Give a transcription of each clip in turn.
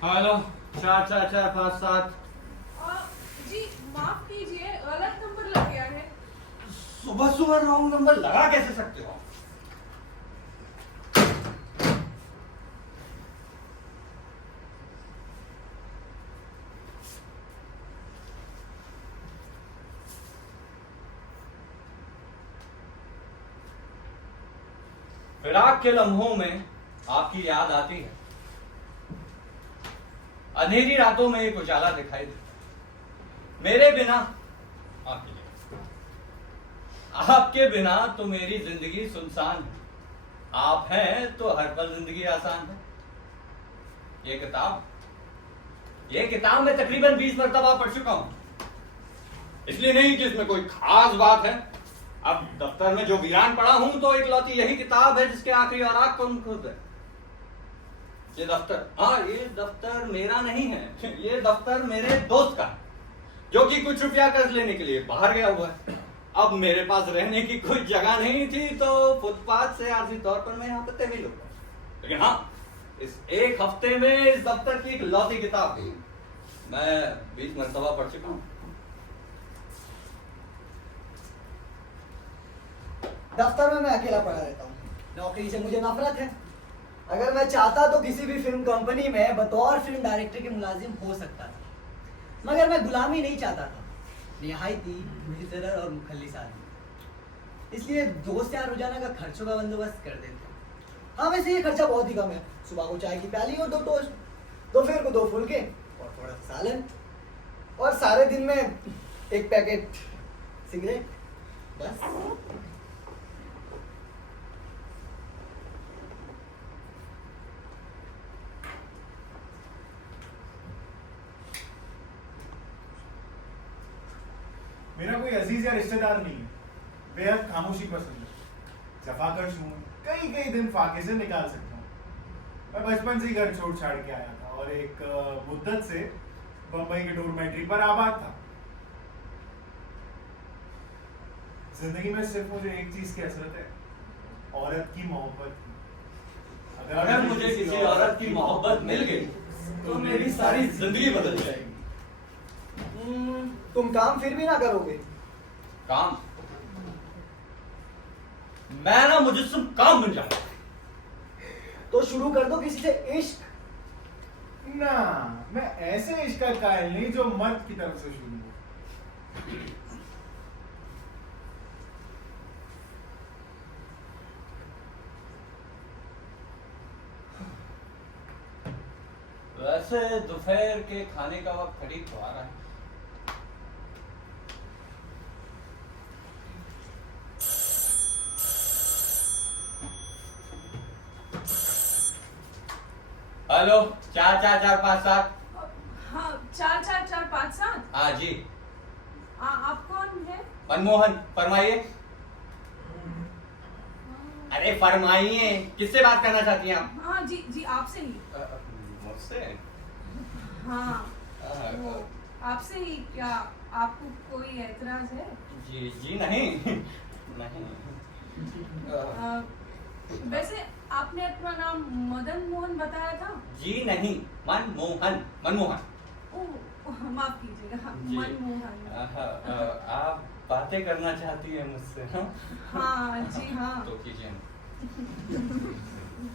Hello, 4 4 4 5 7। जी माफ कीजिए, गलत नंबर लग गया है। सुबह सुबह रॉन्ग नंबर लगा कैसे सकते हो? फिराक के लम्हों में आपकी याद आती है, अंधेरी रातों में एक उजाला दिखाई देता है। मेरे बिना आपके लिए, आपके बिना तो मेरी जिंदगी सुनसान है। आप हैं तो हर पल जिंदगी आसान है। ये किताब मैं तकरीबन 20 मरतबा पढ़ चुका हूं। इसलिए नहीं कि इसमें कोई खास बात है। अब दफ्तर में जो वीरान पढ़ा हूं तो इकलौती यही किताब है जिसके आखिरी और कम खुद है। ये दफ्तर मेरा नहीं है। ये दफ्तर मेरे दोस्त का है, जो कि कुछ रुपया कर्ज लेने के लिए बाहर गया हुआ है। अब मेरे पास रहने की कोई जगह नहीं थी तो फुटपाथ से आर्थिक तौर पर मैं यहाँ पर तहवील लूंगा। लेकिन हाँ, इस एक हफ्ते में इस दफ्तर की इकलौती किताब मैं 20 मरतबा पढ़ चुका हूँ। दफ्तर में मैं अकेला पड़ा रहता हूँ। नौकरी से मुझे नफरत है। अगर मैं चाहता तो किसी भी फिल्म कंपनी में बतौर फिल्म डायरेक्टर के मुलाजिम हो सकता था, मगर मैं गुलामी नहीं चाहता था। निहायती बेहतर और मुखल्लिस आदमी, इसलिए दोस्त यार रोजाना का खर्चों का बंदोबस्त कर देते हैं। हाँ, वैसे ये खर्चा बहुत ही कम है। सुबह को चाय की प्याली और 2 टोस्ट, दोपहर को 2 फुलके और थोड़ा सा सालन, और सारे दिन में 1 पैकेट सिगरेट, बस। मेरा कोई अजीज या रिश्तेदार नहीं है। बेहद खामोशी पसंद है। जफाकश हूँ, कई कई दिन फाके से निकाल सकता हूँ। मैं बचपन से ही घर छोड़ छाड़ के आया था और एक मुद्दत से बम्बई के डोरमेट्री पर आबाद था। जिंदगी में सिर्फ मुझे एक चीज की हसरत है, औरत की मोहब्बत की। अगर मुझे किसी औरत की मोहब्बत मिल गई तो मेरी सारी जिंदगी बदल जाएगी। तुम काम फिर भी ना करोगे? काम? मैं ना मुजस्सिम काम बन जाऊंगा। तो शुरू कर दो किसी से इश्क। ना, मैं ऐसे इश्क का कायल नहीं जो मर्द की तरफ से शुरू हो। वैसे दोपहर के खाने का वक्त करीब तो आ रहा है। हेलो, 4 4 4 5 7। हाँ, 4 4 4 5 7। हाँ जी। आप कौन है? मनमोहन, फरमाइए। अरे फरमाइए, किससे बात करना चाहती हैं आप? हाँ जी जी, आपसे ही। मुझसे? हाँ, वो आपसे ही। क्या आपको कोई एतराज है? जी जी नहीं। नहीं। वैसे आपने अपना नाम मदन मोहन बताया था? जी नहीं, मनमोहन। मनमोहन। ओह, माफ कीजिएगा, जी। मनमोहन। आप बातें करना चाहती हैं मुझसे? हाँ जी हाँ। तो कीजिए।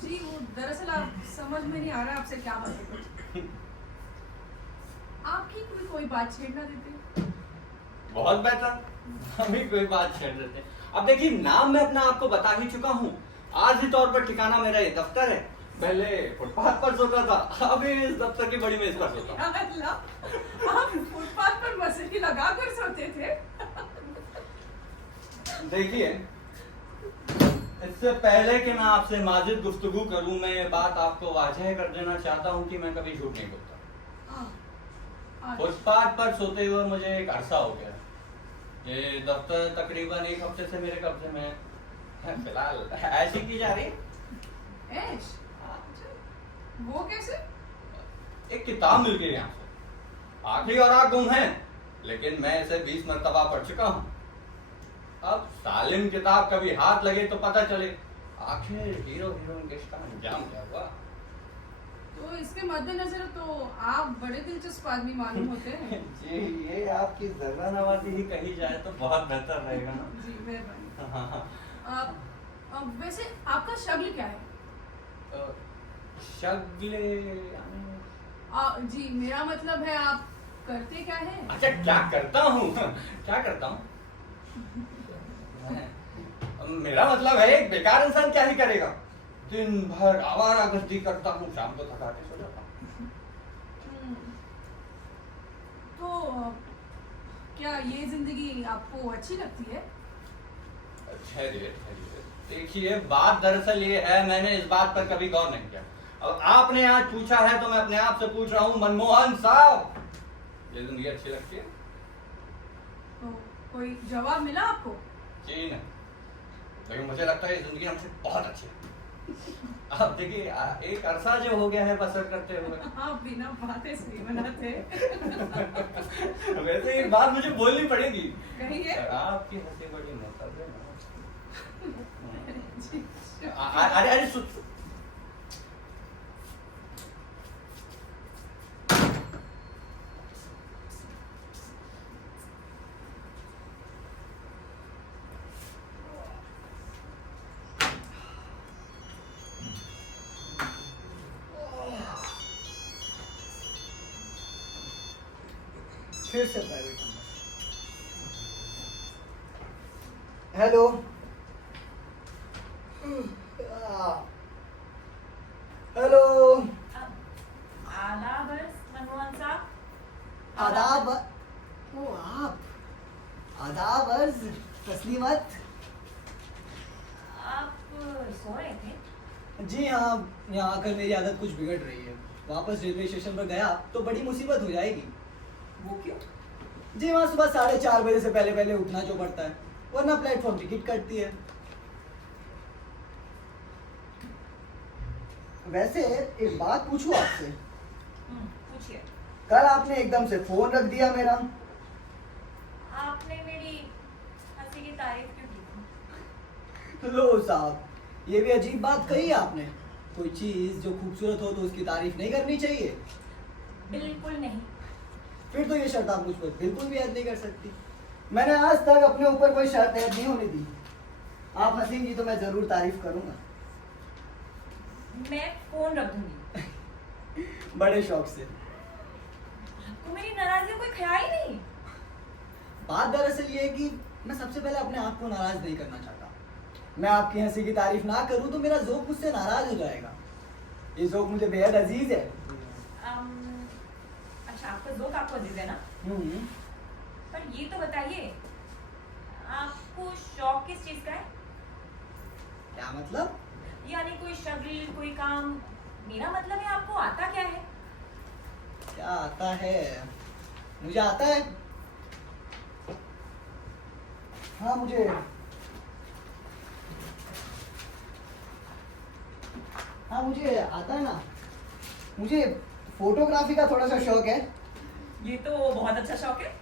जी वो दरअसल आप समझ में नहीं आ रहा आपसे क्या बातें करूं। आपकी कोई बात छेड़ ना देते? बहुत बेहतर, हम ही कोई बात छेड़ देते हैं। अब देखिए, नाम मैं अपना आपको बता ही चुका हूँ। आर्जी तौर पर ठिकाना मेरा ये दफ्तर है। पहले फुटपाथ पर सोता था, अभी इस दफ्तर की बड़ी मेज पर सोता हूँ। अल्लाह, आप फुटपाथ पर मसली लगा कर सोते थे? देखिए, इससे पहले कि मैं आपसे माजिद गुफ्तगू करूं, मैं ये बात आपको वाजह कर देना चाहता हूं कि मैं कभी झूठ नहीं बोलता। फुटपाथ पर सोते हुए मुझे एक अरसा हो गया। ये दफ्तर तकरीबन 1 हफ्ते से मेरे कब्जे में है। फिलहाल ऐसी की जा रही है। ऐश? वो कैसे? एक किताब मिल गई यहाँ से, आखिरी और गुम है, लेकिन मैं इसे 20 मरतबा पढ़ चुका हूँ। अब सालिम किताब कभी हाथ लगे तो पता चले आखिर हीरो हीरोइन के इसका अंजाम क्या हुआ। तो इसके मद्देनजर तो आप बड़े दिलचस्प आदमी मालूम होते हैं। जी ये आपकी जर्रा नवाजी ही कही जाए तो बहुत बेहतर रहेगा ना। जी मेहरबानी। हाँ हाँ। वैसे आपका शक्ल क्या है? शक्ल जी मेरा मतलब है आप करते क्या है? अच्छा क्या करता हूँ क्या करता हूँ मेरा मतलब है एक बेकार इंसान क्या ही करेगा। दिन भर आवारा गर्दी करता हूँ, शाम को थका के सो जाता हूँ। तो क्या ये जिंदगी आपको अच्छी लगती है? ठहरिए देखिए बात दरअसल ये है, मैंने इस बात पर कभी गौर नहीं किया। अब आपने आज पूछा है तो मैं अपने आप से पूछ रहा हूँ, मनमोहन साहब ये जिंदगी अच्छी लगती है? तो कोई जवाब मिला आपको? जी नहीं, लेकिन मुझे लगता है ये जिंदगी हमसे बहुत अच्छी है। अब देखिए एक अरसा जो हो गया है बसर करते हुए। आप बिना बातें सही बनाते। वैसे एक बात मुझे बोलनी पड़ेगी। कहिए। आपकी हंसी बड़ी मुस्तब है ना। जी। अरे सुन फिर से प्राइवेट नंबर। हेलो। हेलो। आदाब मनमोहन साहब। आदाब। ओ आप आदाब अर्ज तस्लीमत। आप सो रहे थे? जी हाँ, यहाँ आकर मेरी आदत कुछ बिगड़ रही है। वापस रेलवे स्टेशन पर गया तो बड़ी मुसीबत हो जाएगी। वो क्यों? जी वहाँ सुबह 4:30 बजे से पहले पहले उठना जो पड़ता है, वरना प्लेटफॉर्म टिकट कटती है। वैसे एक बात पूछूं आपसे। पूछिए। कल आपने एकदम से फोन रख दिया मेरा। आपने मेरी हंसी की तारीफ क्यों की? लो साहब, ये भी अजीब बात कही आपने। कोई चीज जो खूबसूरत हो तो उसकी तारीफ नहीं करनी चाहिए? बिल्कुल नहीं। फिर तो ये शर्त आप मुझ पर बिल्कुल भी ऐड नहीं कर सकती। मैंने आज तक अपने ऊपर कोई शर्त ऐड नहीं होने दी। आप हंसेंगी तो मैं जरूर तारीफ करूंगा। मैं फोन रख दूंगी। बड़े शौक से। आपको मेरी नाराजगी का कोई ख्याल ही नहीं? बात दरअसल ये है कि मैं सबसे पहले अपने आप को नाराज नहीं करना चाहता। मैं आपकी हंसी की तारीफ ना करूं तो मेरा ज़ौक मुझसे नाराज हो जाएगा। ये ज़ौक मुझे बेहद अजीज है। अच्छा आपका ज़ौक आपको अजीज है ना? पर ये तो बताइए आपको शौक किस चीज का है? क्या मतलब? यानी कोई शगल, कोई काम। मेरा मतलब है आपको आता क्या है? क्या आता है? मुझे आता है, हाँ मुझे आता है ना। मुझे फोटोग्राफी का थोड़ा सा शौक है। ये तो बहुत अच्छा शौक है।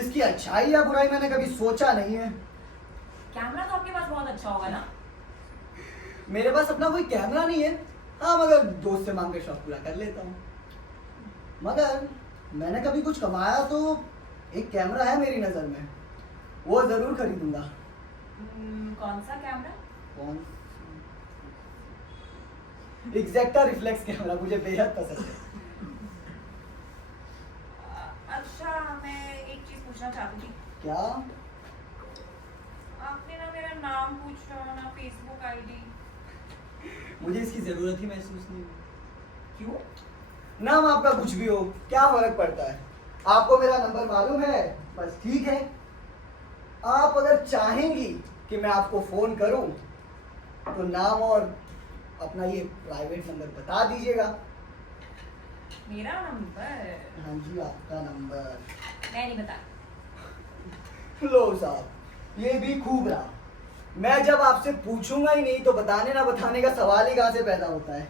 इसकी अच्छाई या बुराई मैंने कभी सोचा नहीं है। कैमरा तो आपके पास बहुत अच्छा होगा ना? मेरे पास अपना कोई कैमरा नहीं है, हाँ मगर दोस्त से मांग के शौक पूरा कर लेता हूँ। मगर मैंने कभी कुछ कमाया तो एक कैमरा है मेरी नज़र में, वो जरूर खरीदूंगा। कौन सा कैमरा? कौन? एग्जैक्टा रिफ्लेक्स कैमरा मुझे बेहद पसंद है। अच्छा मैं एक चीज पूछना चाहती थी। क्या? आपने ना मेरा नाम पूछा ना फेसबुक आईडी। मुझे इसकी जरूरत ही महसूस नहीं हुई। क्यों? नाम आपका कुछ भी हो, क्या फर्क पड़ता है? आपको मेरा नंबर मालूम है, बस ठीक है। आप अगर चाहेंगी कि मैं आपको फोन करूं तो नाम और अपना ये प्राइवेट नंबर बता दीजिएगा। मेरा नंबर? हाँ जी आपका नंबर। मैं नहीं बता। लो साहब, ये भी खूब रहा। मैं जब आपसे पूछूंगा ही नहीं तो बताने ना बताने का सवाल ही कहाँ से पैदा होता है।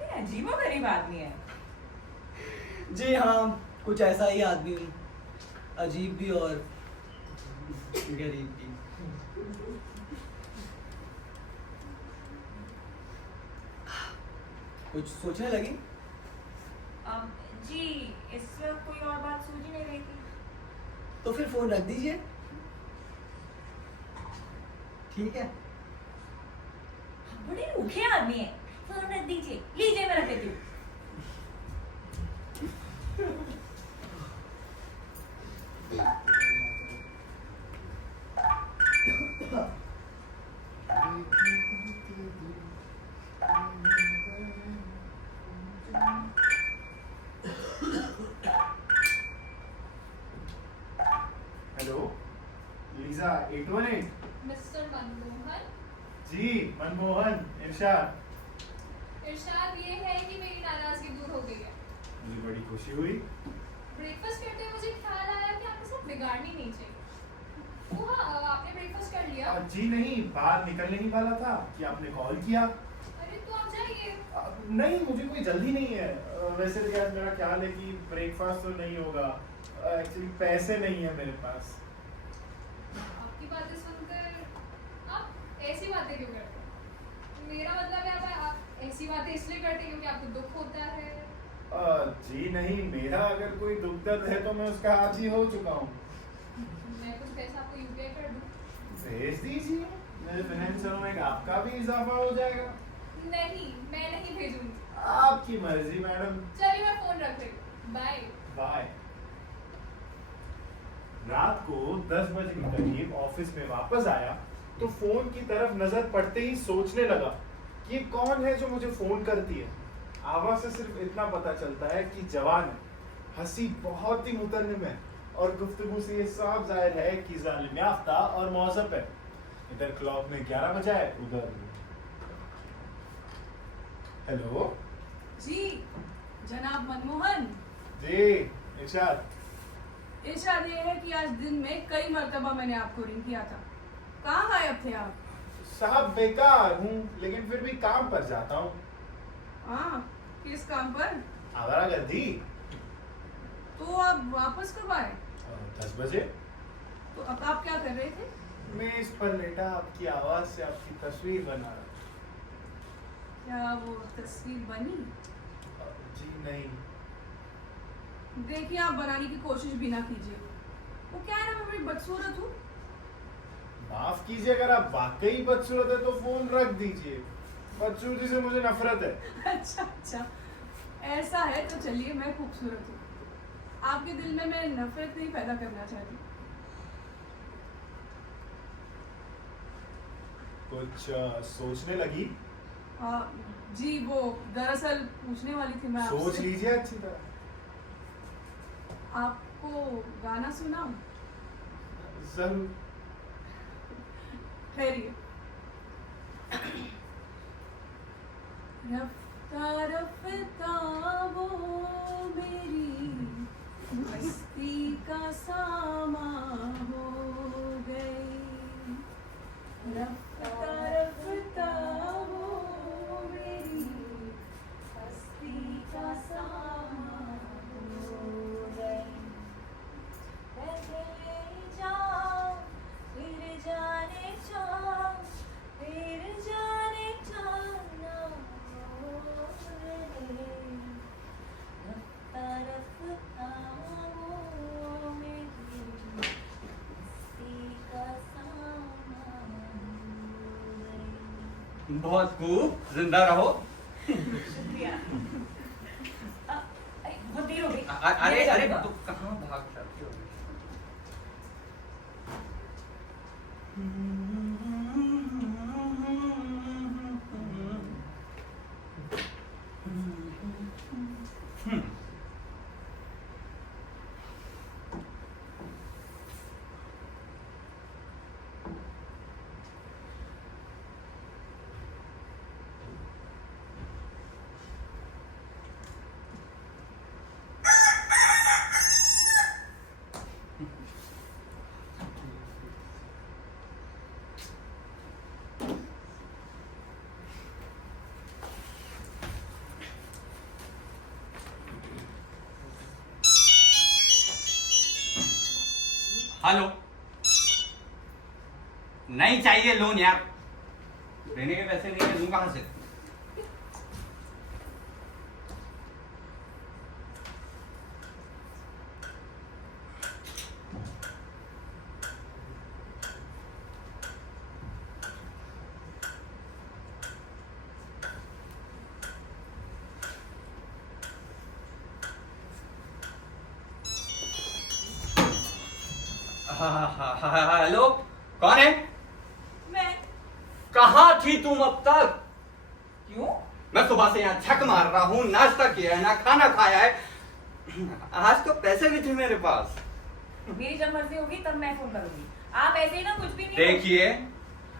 ये अजीबोगरीब आदमी है। जी हाँ, कुछ ऐसा ही आदमी हूँ, अजीब भी और गरीब भी। कुछ सोचने लगी? जी इस वक्त कोई और बात सूझ ही नहीं रही थी। तो फिर फोन रख दीजिए। ठीक है। बड़े रूखे आदमी है। फोन रख दीजिए, लीजिए मैं रख देती हूँ। Hello Lisa 818। मिस्टर मनमोहन, जी मनमोहन, इरशाद। इरशाद ये है कि मेरी नाराजगी दूर हो गई है। मुझे बड़ी खुशी हुई। ब्रेकफास्ट करते हुए मुझे ख्याल आया कि आपके साथ बिगाड़नी नहीं चाहिए। वो हाँ, आपने ब्रेकफास्ट कर लिया? जी नहीं, बाहर निकलने ही वाला था कि आपने कॉल किया। अरे तो आप जाइए। नहीं मुझे कोई जल्दी नहीं है। वैसे तो यार मेरा ख्याल है कि ब्रेकफास्ट तो नहीं होगा। एक्चुअली पैसे नहीं है मेरे पास। आपकी बातें सुनकर आप ऐसी बातें क्यों करते हैं? मेरा मतलब है आप ऐसी बातें इसलिए करते हैं क्योंकि आपको दुख होता है। जी नहीं, मेरा अगर कोई दुख दर्द है तो मैं उसका आदी हो चुका हूँ। मैं कुछ पैसा आपको यूपीआई कर दूं? भेज दीजिए, मेरे फाइनेंशियल में आपका भी इजाफा हो जाएगा। नहीं, मैं नहीं भेजूंगी। आपकी मर्जी मैडम। चलिए मैं फोन रख रही हूँ। बाय। बाय। रात को 10 बजे के करीब ऑफिस में वापस आया तो फोन की तरफ नजर पड़ते ही सोचने लगा कि ये कौन है जो मुझे फोन करती है। आवाज से सिर्फ इतना पता चलता है कि जवान है, हंसी बहुत ही मुतन्निम है और गुफ्तगू से ये साफ जाहिर है कि जालिम याफ्ता और मौसम है। इधर क्लॉक में 11 बजा है, उधर। हेलो जी जनाब मनमोहन, जी इरशाद। इरशाद ये है कि आज दिन में कई मर्तबा मैंने आपको रिंग किया था। कहाँ गायब थे आप? साहब बेकार हूँ लेकिन फिर भी काम पर जाता हूँ। हाँ, किस काम पर? आवारागर्दी। तो आप वापस कब आए? 10 बजे। तो अब आप क्या कर रहे थे? मैं इस पर लेटा आपकी आवाज से आपकी तस्वीर बना रहा क्या वो तस्वीर बनी? था। जी नहीं। देखिए आप बनाने की कोशिश भी ना कीजिए। वो क्या है ना, मैं बड़ी बदसूरत हूँ। माफ कीजिए, अगर आप वाकई बदसूरत है तो फोन रख दीजिए। बदसूरती से मुझे नफरत है। अच्छा, ऐसा है तो चलिए मैं खूबसूरत हूँ। आपके दिल में मैं नफरत नहीं पैदा करना चाहती। कुछ सोचने लगी? जी वो दरअसल पूछने वाली थी मैं सोच आपसे। लीजिए अच्छी तरह। आपको गाना सुनाऊं? जरूर। ठहरिए। रफ्ता रफ्ता वो मेरी मस्ती का सामा हो गई। रफ्ता रफ्ता वो मेरी मस्ती का सामा हो गई। पहले जाओ फिर जाने जाओ फिर जाने जाना हो रहे। रफ्ता रफ्ता वो मेरी मस्ती का सामान हो गई। बहुत खूब, जिंदा रहो। शुक्रिया। बहुत देर हो गई। अरे अरे तू कहाँ भाग जाती हो? हेलो, नहीं चाहिए लोन यार, देने के पैसे नहीं है, दूं कहां से? हेलो, कौन है? मैं। कहाँ थी तुम अब तक? क्यों? मैं सुबह से यहाँ छक मार रहा हूँ, नाश्ता किया है ना, खाना खाया है। आज तो पैसे भी थे मेरे पास। मेरी जब मर्जी होगी तब मैं फोन करूंगी। आप ऐसे ही ना कुछ भी नहीं। देखिए,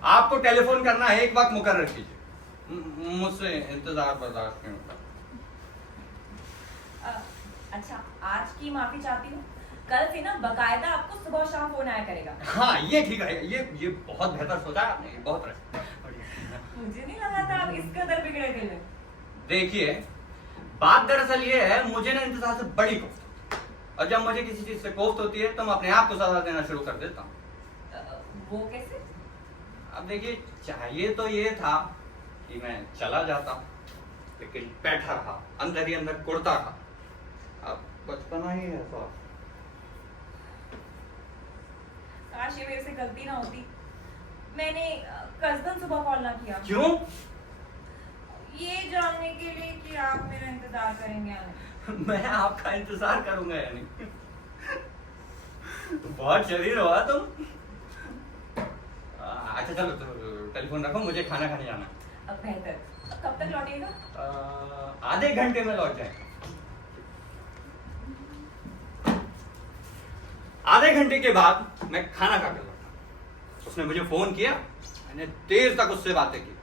आपको टेलीफोन करना है, एक वक्त मुकर्रर कीजिए। मुझसे इंतजार बर्दाश्त नहीं होता। अच्छा, आज की माफी चाहती हूँ। कल से ना बकायदा आपको सुबह शाम फोन आया करेगा। हाँ, ये ठीक है, ये बहुत बेहतर सोचा आपने, बहुत मुझे नहीं लगा था आप इस कदर बिगड़े दिल हैं। देखिए, बात दरअसल ये है, मुझे ना इंतजार से बड़ी कोफ्त होती है, और जब मुझे किसी चीज से कोफ्त होती है तो मैं अपने आप को सजा देना शुरू कर देता हूँ। वो कैसे? अब देखिए, चाहिए तो ये था कि मैं चला जाता, लेकिन बैठा रहा, अंदर ही अंदर कुड़ता था। अब बचपना ही है तो। काश ये मेरे से गलती ना होती। मैंने कसदन सुबह कॉल ना किया। क्यों? ये जानने के लिए कि आप मेरा इंतजार करेंगे या नहीं। मैं आपका इंतजार करूंगा या नहीं? बहुत शरीर हुआ तुम। अच्छा चलो, तो टेलीफोन रखो, मुझे खाना खाने जाना है। अब बेहतर। कब तक लौटिएगा? आधे घंटे में लौट जाएंगे। आधे घंटे के बाद मैं खाना खा कर लौटा। उसने मुझे फोन किया, मैंने देर तक उससे बातें की।